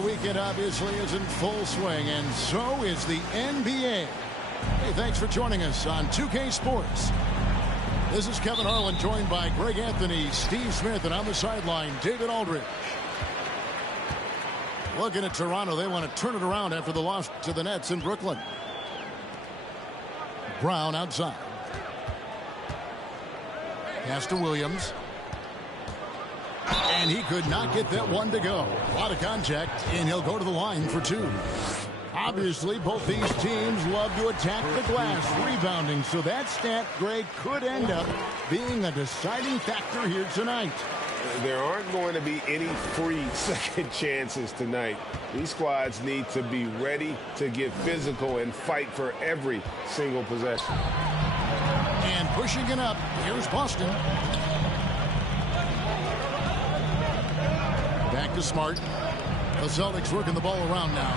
the weekend obviously is in full swing, and so is the NBA. Hey, thanks for joining us on 2K Sports. This is Kevin Harlan, joined by Greg Anthony, Steve Smith, and on the sideline, David Aldridge. Looking at Toronto, they want to turn it around after the loss to the Nets in Brooklyn. Brown outside. Pass to Williams. And he could not get that one to go. A lot of contact, and he'll go to the line for two. Obviously, both these teams love to attack the glass, rebounding, so that stat, Greg, could end up being a deciding factor here tonight. There aren't going to be any free second chances tonight. These squads need to be ready to get physical and fight for every single possession. And pushing it up, here's Boston. Back to Smart. The Celtics working the ball around now.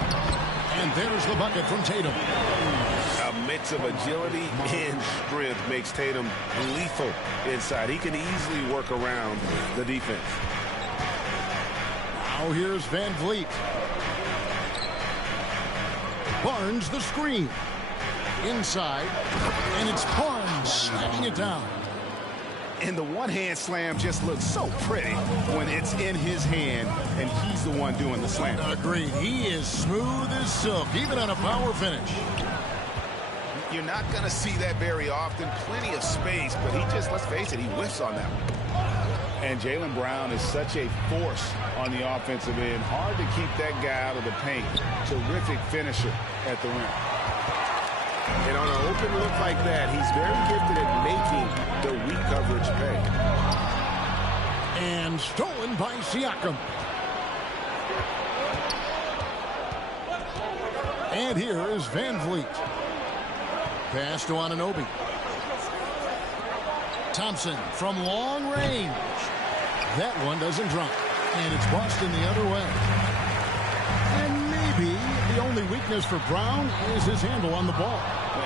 And there's the bucket from Tatum. A mix of agility and strength makes Tatum lethal inside. He can easily work around the defense. Now here's Van Vliet. Barnes the screen. Inside. And it's Barnes snapping it down. And the one-hand slam just looks so pretty when it's in his hand and he's the one doing the slam. Agreed. He is smooth as silk, even on a power finish. You're not going to see that very often. Plenty of space, but he just, let's face it, he whiffs on that one. And Jaylen Brown is such a force on the offensive end. Hard to keep that guy out of the paint. Terrific finisher at the rim. And on an open look like that, he's very gifted at making the weak coverage pay. And stolen by Siakam. And here is Van Vliet. Pass to Anunoby. Thompson from long range. That one doesn't drop. And it's Boston the other way. And maybe the only weakness for Brown is his handle on the ball.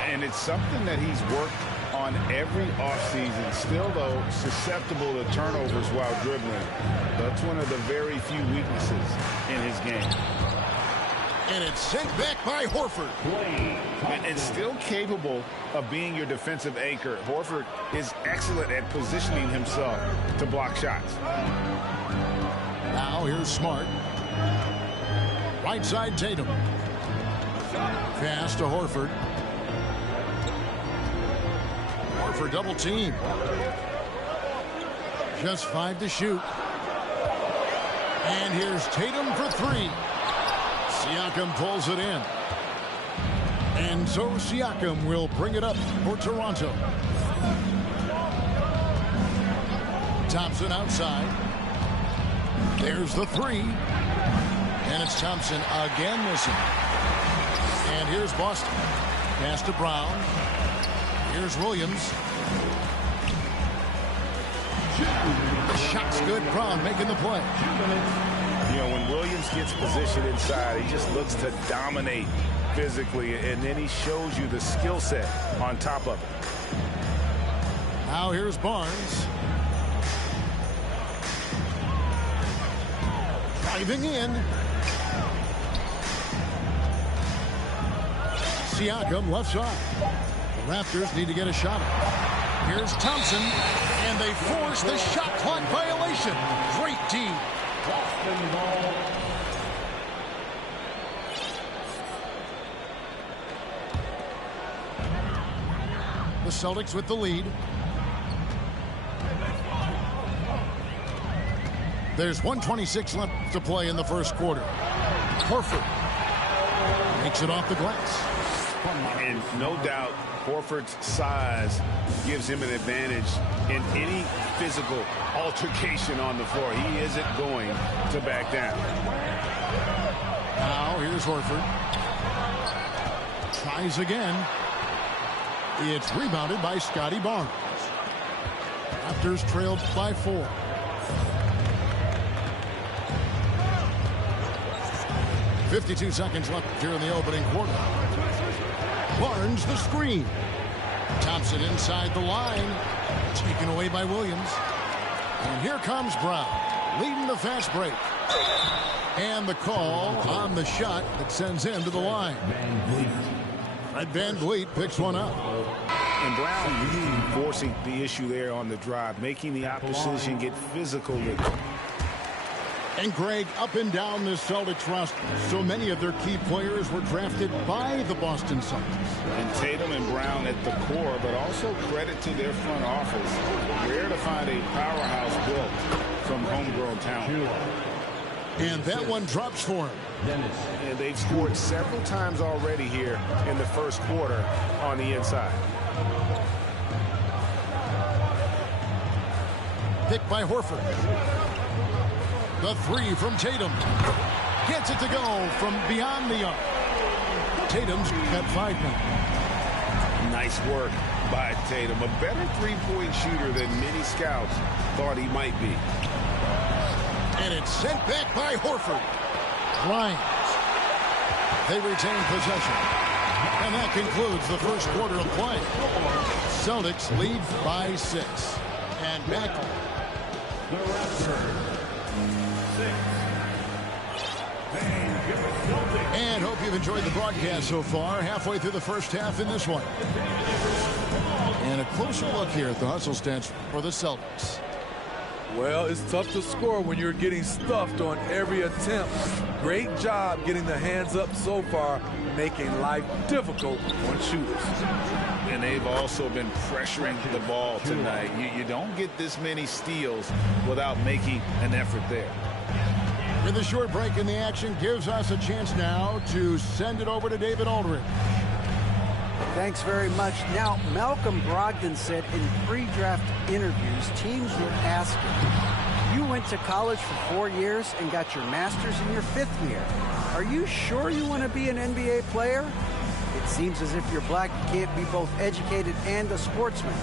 And it's something that he's worked on every offseason. Still, though, susceptible to turnovers while dribbling. That's one of the very few weaknesses in his game. And it's sent back by Horford. And still capable of being your defensive anchor. Horford is excellent at positioning himself to block shots. Now here's Smart. Right side Tatum. Pass to Horford. Horford double team. Just 5 to shoot. And here's Tatum for 3. Siakam pulls it in. And so Siakam will bring it up for Toronto. Thompson outside. There's the 3. And it's Thompson again missing. And here's Boston. Pass to Brown. Here's Williams. The shot's good. Brown making the play. You know, when Williams gets positioned inside, he just looks to dominate physically, and then he shows you the skill set on top of it. Now here's Barnes. Driving in. Siakam left side. The Raptors need to get a shot. Here's Thompson, and they force the shot clock violation. Great team. The Celtics with the lead. There's 1:26 left to play in the first quarter. Horford makes it off the glass. And no doubt, Horford's size gives him an advantage in any physical altercation on the floor. He isn't going to back down. Now here's Horford. Tries again. It's rebounded by Scotty Barnes. Raptors trailed by 4. .52 seconds left here in the opening quarter. Barnes the screen. Thompson inside the line. Taken away by Williams. And here comes Brown, leading the fast break. And the call on the shot that sends him to the line. Van Vliet picks one up. And Brown really forcing the issue there on the drive, making the opposition get physical with it. And Greg, up and down this Celtics roster, so many of their key players were drafted by the Boston Celtics. And Tatum and Brown at the core, but also credit to their front office. Rare to find a powerhouse built from homegrown talent. And that one drops for him. And they've scored several times already here in the first quarter on the inside. Picked by Horford. The three from Tatum. Gets it to go from beyond the arc. Tatum's got 5 now. Nice work by Tatum. A better three-point shooter than many scouts thought he might be. And it's sent back by Horford. Bryant. They retain possession. And that concludes the first quarter of play. Celtics lead by 6. And back. And hope you've enjoyed the broadcast so far. Halfway through the first half in this one. And a closer look here at the hustle stats for the Celtics. Well, it's tough to score when you're getting stuffed on every attempt. Great job getting the hands up so far, making life difficult on shooters. And they've also been pressuring the ball tonight. You don't get this many steals without making an effort there. With a short break in the action gives us a chance now to send it over to David Aldridge. Thanks very much. Now, Malcolm Brogdon said in pre-draft interviews, teams would ask him, you went to college for 4 years and got your master's in your 5th year. Are you sure you want to be an NBA player? It seems as if you're black, you can't be both educated and a sportsman.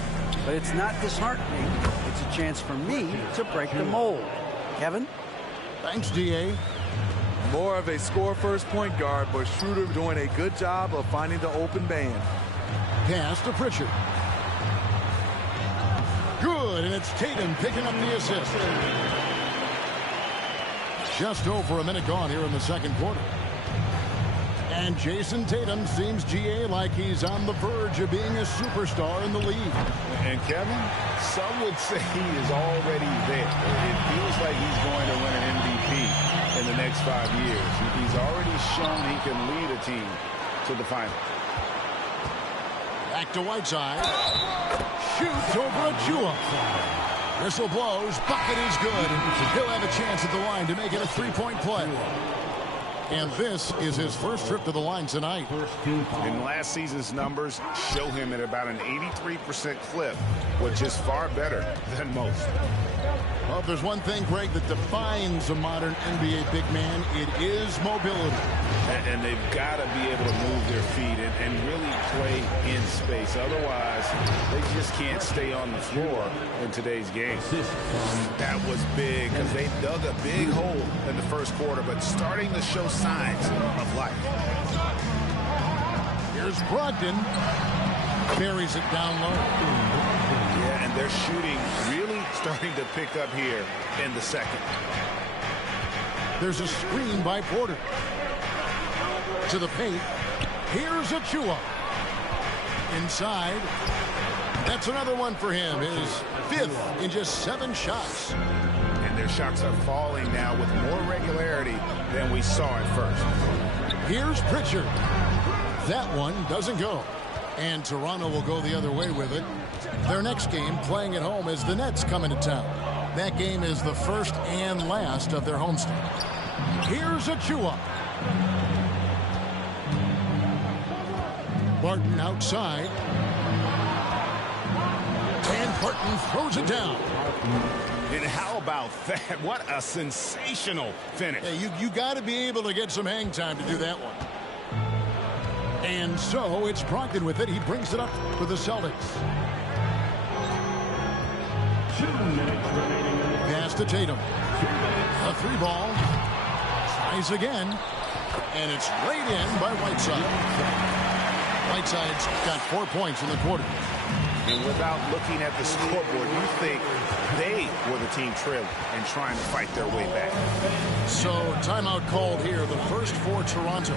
But it's not disheartening. It's a chance for me to break the mold. Kevin? Thanks, D.A. More of a score-first point guard, but Schroeder doing a good job of finding the open man. Pass to Pritchard. Good, and it's Tatum picking up the assist. Just over a minute gone here in the second quarter. And Jason Tatum seems, GA, like he's on the verge of being a superstar in the league. And Kevin, some would say he is already there. It feels like he's going to win an MVP in the next 5 years. He's already shown he can lead a team to the final. Back to Whiteside. Shoots over Achua. Whistle blows. Bucket is good. He'll have a chance at the line to make it a three-point play. And this is his first trip to the line tonight. And last season's numbers show him at about an 83% clip, which is far better than most. Well, if there's one thing, Greg, that defines a modern NBA big man, it is mobility. And they've got to be able to move their feet and really play in space. Otherwise, they just can't stay on the floor in today's game. That was big because they dug a big hole in the first quarter, but starting to show signs of life. Here's Brogdon. Buries it down low. Yeah, and their shooting really starting to pick up here in the second. There's a screen by Porter. To the paint. Here's Achua. Inside. That's another one for him. His 5th in just 7 shots. And their shots are falling now with more regularity than we saw at first. Here's Pritchard. That one doesn't go. And Toronto will go the other way with it. Their next game, playing at home, is the Nets coming to town. That game is the first and last of their homestand. Here's Achua. Barton outside. And Barton throws it down. And how about that? What a sensational finish. Hey, you got to be able to get some hang time to do that one. And so it's Brogdon with it. He brings it up for the Celtics. Pass to Tatum. A 3-ball. Tries again. And it's laid in by Whiteside. Whiteside's got 4 points in the quarter. And without looking at the scoreboard, you think they were the team trailing and trying to fight their way back. So timeout called here, the first for Toronto.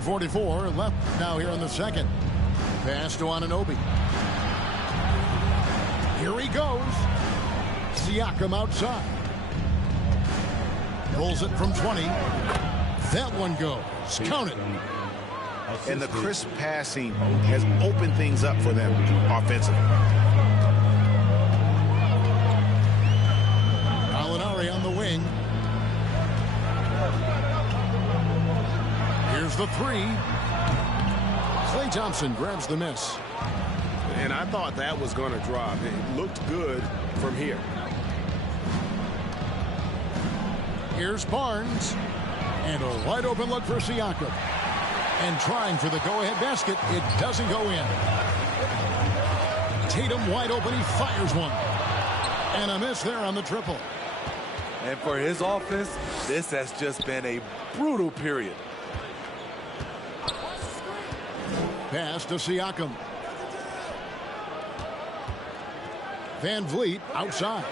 .144 left now here in the second. Pass to Anunoby. Here he goes. Siakam outside. Pulls it from 20. That one goes. Count it. And the crisp passing has opened things up for them offensively. Gallinari on the wing. Here's the three. Klay Thompson grabs the miss. And I thought that was going to drop. It looked good from here. Here's Barnes. And a wide open look for Siakam. And trying for the go-ahead basket. It doesn't go in. Tatum wide open. He fires one. And a miss there on the triple. And for his offense, this has just been a brutal period. Pass to Siakam. Van Vliet outside.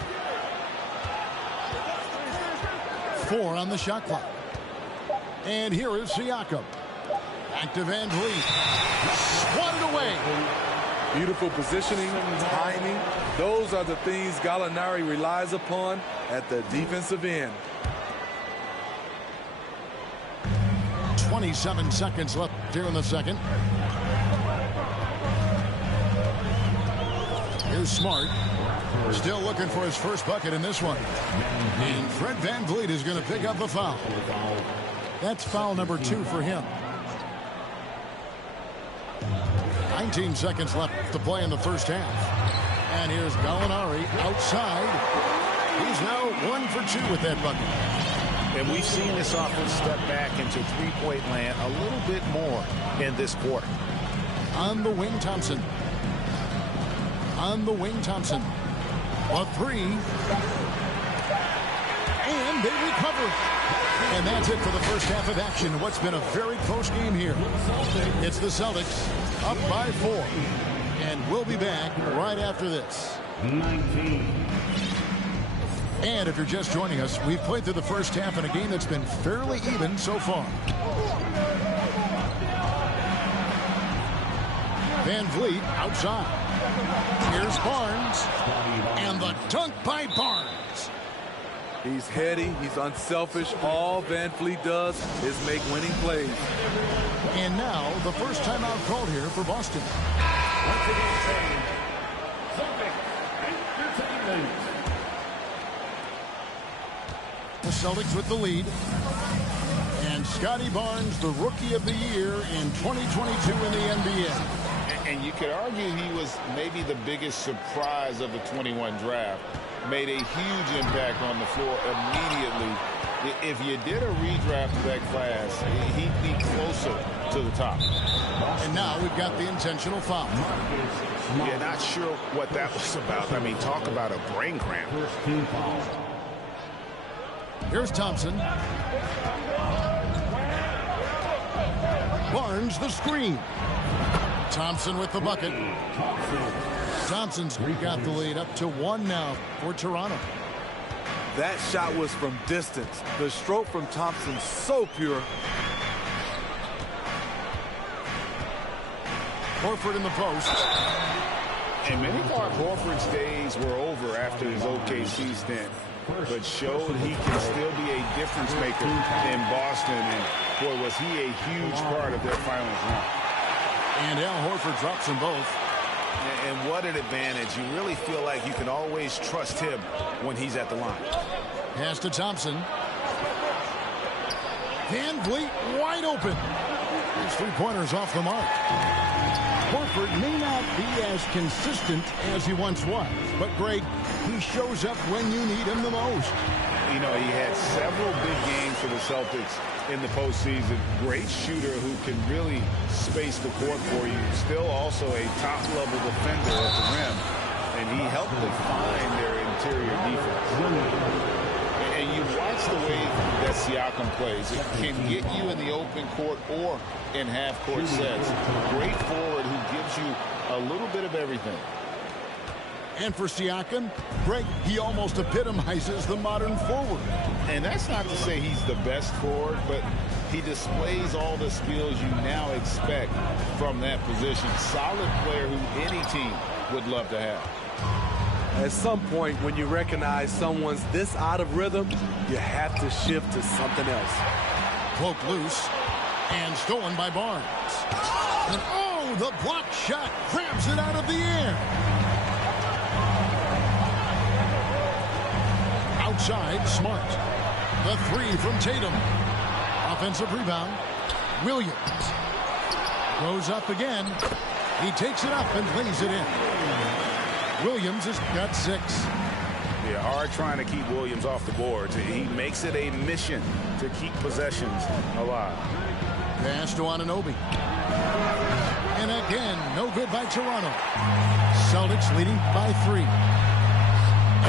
4 on the shot clock. And here is Siakam. Back to Van Vliet. Swatted away. Beautiful positioning, timing. Those are the things Gallinari relies upon at the defensive end. 27 seconds left here in the second. Here's Smart. Still looking for his first bucket in this one. And Fred Van Vliet is going to pick up the foul. That's foul number 2 for him. 19 seconds left to play in the first half. And here's Gallinari outside. He's now 1 for 2 with that bucket. And we've seen this offense step back into three-point land a little bit more in this quarter. On the wing, Thompson. On the wing, Thompson. A 3. And they recover. And that's it for the first half of action. What's been a very close game here. It's the Celtics up by 4. And we'll be back right after this. 19. And if you're just joining us, we've played through the first half in a game that's been fairly even so far. Van Vliet outside. Here's Barnes. And the dunk by Barnes. He's heady. He's unselfish. All Van Vliet does is make winning plays. And now the first timeout called here for Boston. Once again, saying, Celtics Entertainment. The Celtics with the lead. And Scotty Barnes, the Rookie of the Year in 2022 in the NBA. And you could argue he was maybe the biggest surprise of the 21 draft. Made a huge impact on the floor immediately. If you did a redraft of that class, he'd be closer to the top. And now we've got the intentional foul. Yeah, not sure what that was about. I mean, talk about a brain cramp. Here's Thompson. Barnes the screen. Thompson with the bucket. Thompson's got the lead up to 1 now for Toronto. That shot was from distance. The stroke from Thompson so pure. Horford in the post. And many thought Horford's days were over after his OKC stint, but showed he can still be a difference maker in Boston. And boy, was he a huge part of their finals run. And Al Horford drops them both. And what an advantage. You really feel like you can always trust him when he's at the line. Pass to Thompson. Van Vliet wide open. His three-pointers off the mark. Horford may not be as consistent as he once was, but Greg, he shows up when you need him the most. You know, he had several big games for the Celtics in the postseason. Great shooter who can really space the court for you. Still also a top-level defender at the rim. And he helped define their interior defense. And you watch the way that Siakam plays. It can get you in the open court or in half-court sets. Great forward who gives you a little bit of everything. And for Siakam, Greg, he almost epitomizes the modern forward. And that's not to say he's the best forward, but he displays all the skills you now expect from that position. Solid player who any team would love to have. At some point, when you recognize someone's this out of rhythm, you have to shift to something else. Poked loose and stolen by Barnes. And oh, the block shot grabs it out of the air. Outside, Smart. The three from Tatum. Offensive rebound. Williams. Goes up again. He takes it up and plays it in. Williams has got 6. Yeah, hard trying to keep Williams off the boards. He makes it a mission to keep possessions alive. Pass to Anunoby. And again, no good by Toronto. Celtics leading by 3.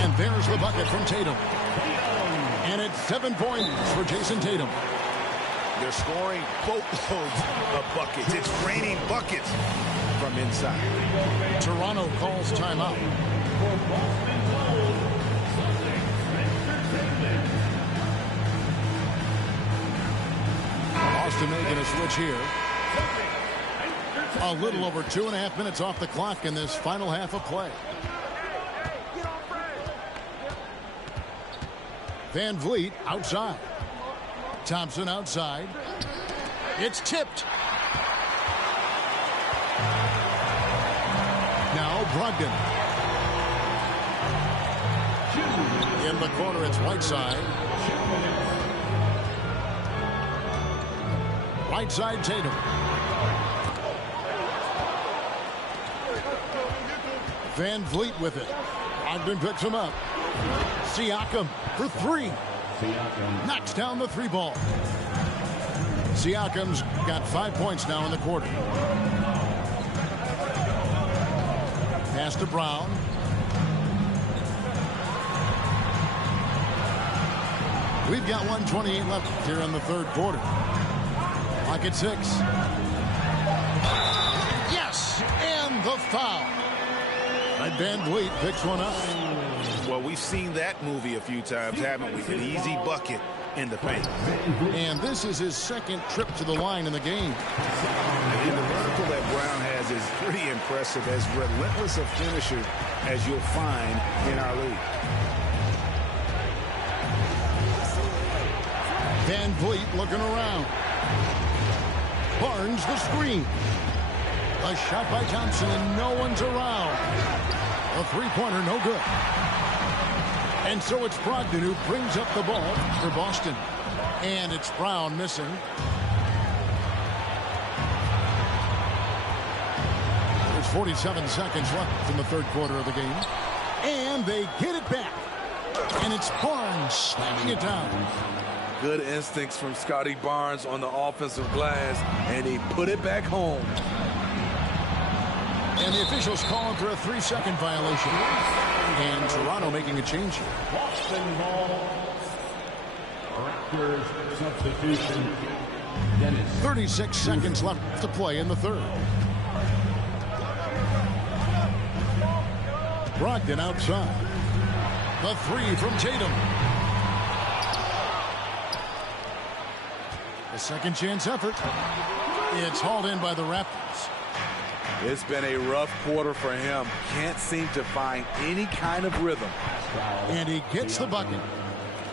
And there's the bucket from Tatum. And it's 7 points for Jason Tatum. They're scoring boatloads of buckets. It's raining buckets from inside. Toronto calls timeout. Boston making a switch here. A little over 2.5 minutes off the clock in this final half of play. Van Vliet outside. Thompson outside. It's tipped. Now Brogdon. In the corner, it's Whiteside. Whiteside, Tatum. Van Vliet with it. Brogdon picks him up. Siakam for 3. Knocks down the 3 ball. Siakam's got 5 points now in the quarter. Pass to Brown. We've got 1:28 left here in the third quarter. Clock at 6. Yes! And the foul. And Van Vliet picks one up. Well, we've seen that movie a few times, haven't we? An easy bucket in the paint. And this is his second trip to the line in the game. And the vertical that Brown has is pretty impressive, as relentless a finisher as you'll find in our league. Van Vliet looking around. Barnes the screen. A shot by Thompson and no one's around. A three-pointer, no good. And so it's Brogdon who brings up the ball for Boston. And it's Brown missing. There's 47 seconds left in the third quarter of the game. And they get it back. And it's Barnes slamming it down. Good instincts from Scotty Barnes on the offensive glass, and he put it back home. And the officials calling for a 3-second violation. And Toronto making a change here. Boston ball. Raptors substitution. Dennis. 36 seconds left to play in the third. Brogdon outside. The 3 from Tatum. A second chance effort. It's hauled in by the Raptors. It's been a rough quarter for him. Can't seem to find any kind of rhythm. And he gets the bucket.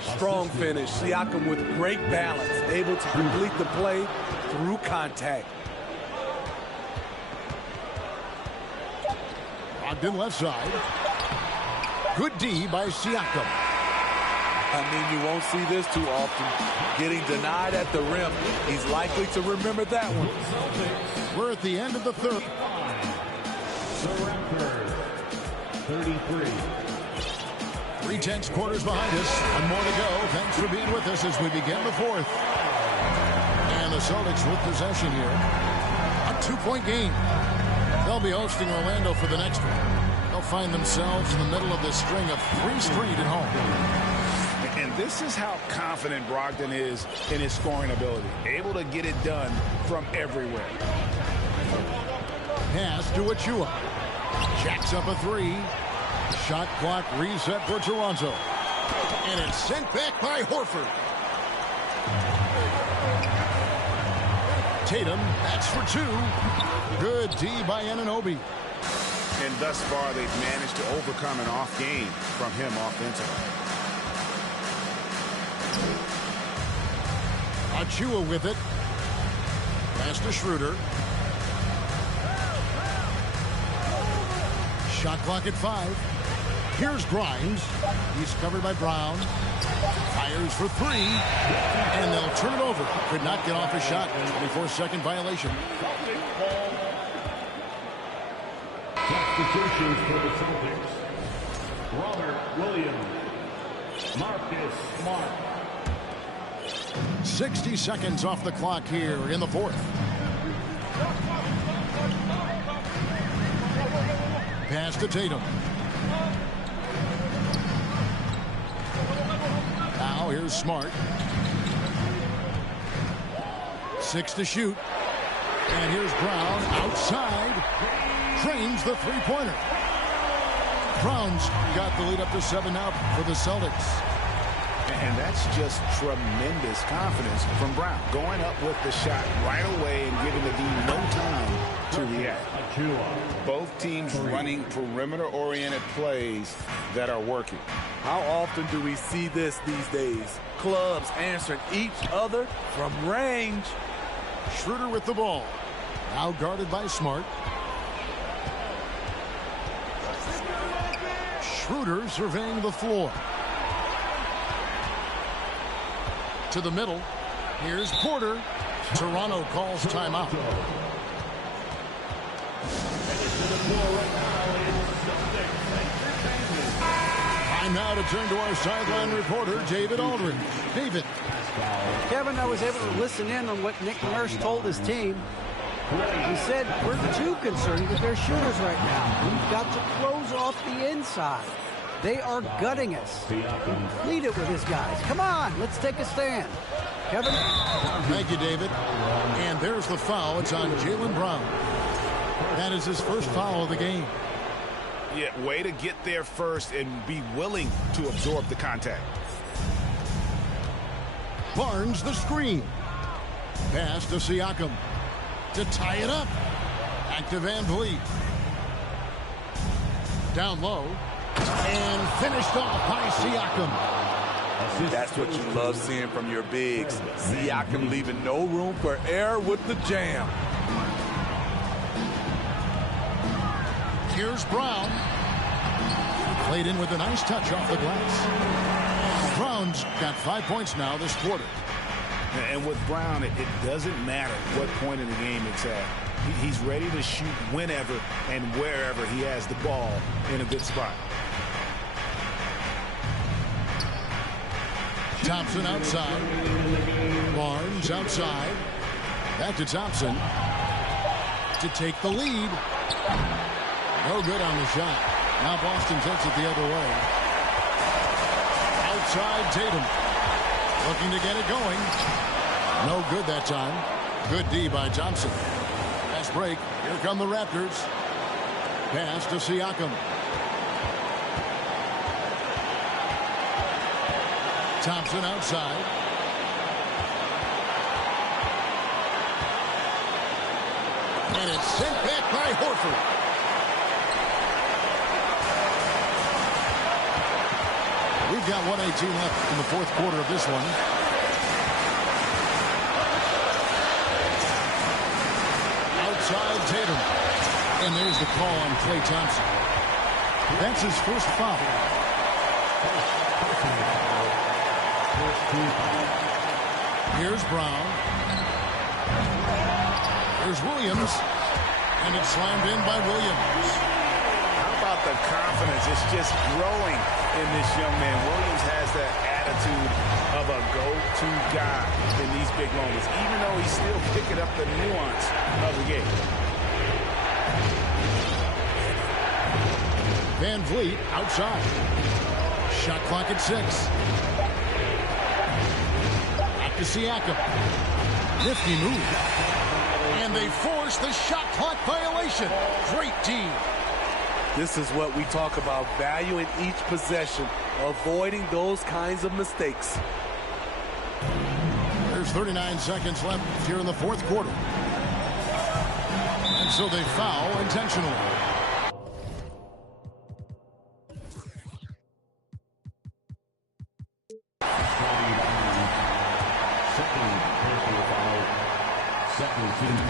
Strong finish. Siakam with great balance, able to complete the play through contact. Brogdon left side. Good D by Siakam. I mean, you won't see this too often. Getting denied at the rim. He's likely to remember that one. We're at the end of the third. The Raptors, 33. Three tenths quarters behind us. One more to go. Thanks for being with us as we begin the fourth. And the Celtics with possession here. A 2-point game. They'll be hosting Orlando for the next one. They'll find themselves in the middle of this string of 3 straight at home. And this is how confident Brogdon is in his scoring ability. Able to get it done from everywhere. Pass to Achua. Jacks up a 3. Shot clock reset for Toronto. And it's sent back by Horford. Tatum, that's for 2. Good D by Anunoby. And thus far, they've managed to overcome an off game from him offensively. Achua with it. Pass to Schroeder. Shot clock at 5. Here's Grimes. He's covered by Brown. Fires for 3. And they'll turn it over. Could not get off a shot. 24-second violation. Substitutions for the Celtics. Robert Williams. Marcus Smart. 60 seconds off the clock here in the fourth. Pass to Tatum. Now here's Smart. 6 to shoot. And here's Brown outside. Drains the three-pointer. Brown's got the lead up to 7 now for the Celtics. And that's just tremendous confidence from Brown. Going up with the shot right away and giving the D no time to react. Both teams running perimeter-oriented plays that are working. How often do we see this these days? Clubs answering each other from range. Schroeder with the ball. Now guarded by Smart. Schroeder surveying the floor. To the middle. Here's Porter. Toronto calls timeout. Time now to turn to our sideline reporter, David Aldridge. David. Kevin, I was able to listen in on what Nick Nurse told his team. He said, we're too concerned with their shooters right now. We've got to close off the inside. They are gutting us. Lead it with his guys. Come on, let's take a stand. Kevin? Thank you, David. And there's the foul. It's on Jaylen Brown. That is his first foul of the game. Yeah, way to get there first and be willing to absorb the contact. Barnes the screen. Pass to Siakam. To tie it up. Back to Van Vliet. Down low. And finished off by Siakam. That's what you love seeing from your bigs. Siakam leaving no room for error with the jam. Here's Brown. Played in with a nice touch off the glass. Brown's got 5 points now this quarter. And with Brown, it doesn't matter what point in the game it's at. He's ready to shoot whenever and wherever he has the ball in a good spot. Thompson outside. Barnes outside. Back to Thompson. To take the lead. No good on the shot. Now Boston takes it the other way. Outside Tatum. Looking to get it going. No good that time. Good D by Thompson. Fast break. Here come the Raptors. Pass to Siakam. Thompson outside. And it's sent back by Horford. We've got 1:18 left in the fourth quarter of this one. Outside Tatum. And there's the call on Klay Thompson. That's his first foul. Here's Brown. Here's Williams. And it's slammed in by Williams. How about the confidence. It's just growing in this young man. Williams has that attitude of a go-to guy in these big moments, even though he's still picking up the nuance of the game. Van Vliet outside. Shot clock at 6. Back to Siakam. Nifty move. And they force the shot clock violation. Great team. This is what we talk about, valuing each possession, avoiding those kinds of mistakes. There's 39 seconds left here in the fourth quarter. And so they foul intentionally.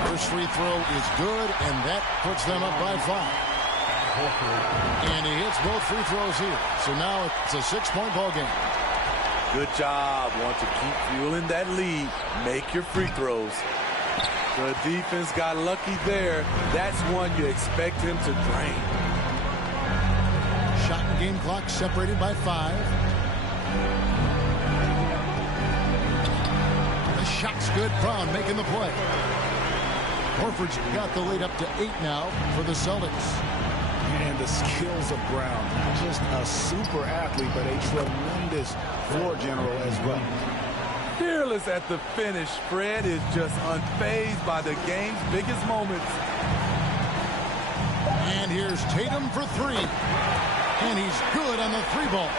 First free throw is good, and that puts them up by 5. And he hits both free throws here. So now it's a 6-point ball game. Good job. Want to keep fueling that lead. Make your free throws. The defense got lucky there. That's one you expect him to drain. Shot and game clock separated by 5. The shot's good. Brown making the play. Horford's got the lead up to 8 now for the Celtics. And the skills of Brown. Just a super athlete, but a tremendous floor general as well. Fearless at the finish. Fred is just unfazed by the game's biggest moments. And here's Tatum for 3. And he's good on the 3-ball.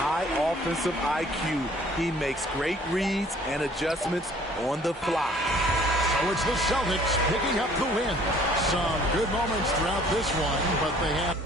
High offensive IQ. He makes great reads and adjustments on the fly. So it's the Celtics picking up the win. Some good moments throughout this one, but they have